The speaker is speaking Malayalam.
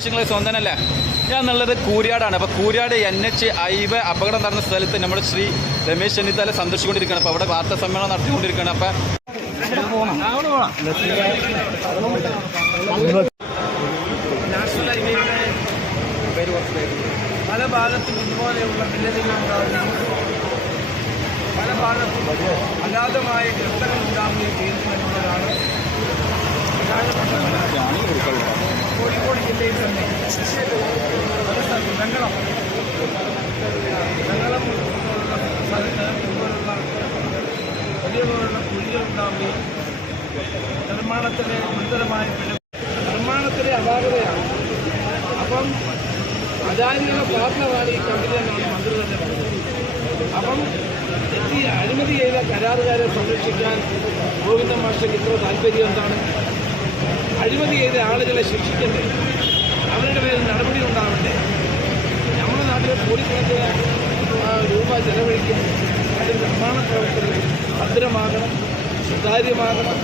സ്വന്തനല്ലേ ഞാൻ എന്നുള്ളത് കൂരിയാടാണ്. അപ്പോൾ കൂരിയാട് NH5 അപകടം നടന്ന സ്ഥലത്ത് നമ്മൾ ശ്രീ രമേശ് ചെന്നിത്തല സന്ദർശിച്ചുകൊണ്ടിരിക്കുകയാണ്. അപ്പോൾ അവിടെ വാർത്താ സമ്മേളനം നടത്തിക്കൊണ്ടിരിക്കുകയാണ്. അപ്പോൾ നാഷണൽ ഹൈവേയുടെ പല ഭാഗത്തും ഇതുപോലെയുള്ള വില്ലലുകളുണ്ടാവുകയും പല ഭാഗത്തും അഗാധമായ ഗർത്തങ്ങൾ ഉണ്ടാവുകയും ചെയ്യുന്നു എന്നുള്ളതാണ് കോഴിക്കോട് ജില്ലയിൽ തന്നെ വെങ്ങളം സ്ഥലത്ത് ഇതുപോലുള്ള വലിയ പോലുള്ള കുഴികളുണ്ടാവുകയും നിർമ്മാണത്തിലെ ഗുരുതരമായ നിർമ്മാണത്തിലെ അപാകതയാണ്. അപ്പം അദാനിയുടെ പാർട്ണറാണ് ഈ കമ്പനി എന്നാണ് മന്ത്രി തന്നെ പറഞ്ഞത്. അപ്പം അഴിമതി ചെയ്ത കരാറുകാരെ സംരക്ഷിക്കാൻ ഗോവിന്ദൻ മാസ്റ്റർക്ക് ഇത്ര താല്പര്യം എന്താണ്? അഴിമതി ചെയ്ത ആളുകളെ ശിക്ഷിക്കണ്ടേ? അവരുടെ പേരിൽ നടപടി ഉണ്ടാവണ്ടേ? നമ്മുടെ നാട്ടിലെ കോടിക്കണക്കിന് രൂപ ചെലവഴിക്കും. അതിൽ നിർമ്മാണ പ്രവർത്തനങ്ങൾ ഭദ്രമാകണം, സുതാര്യമാകണം.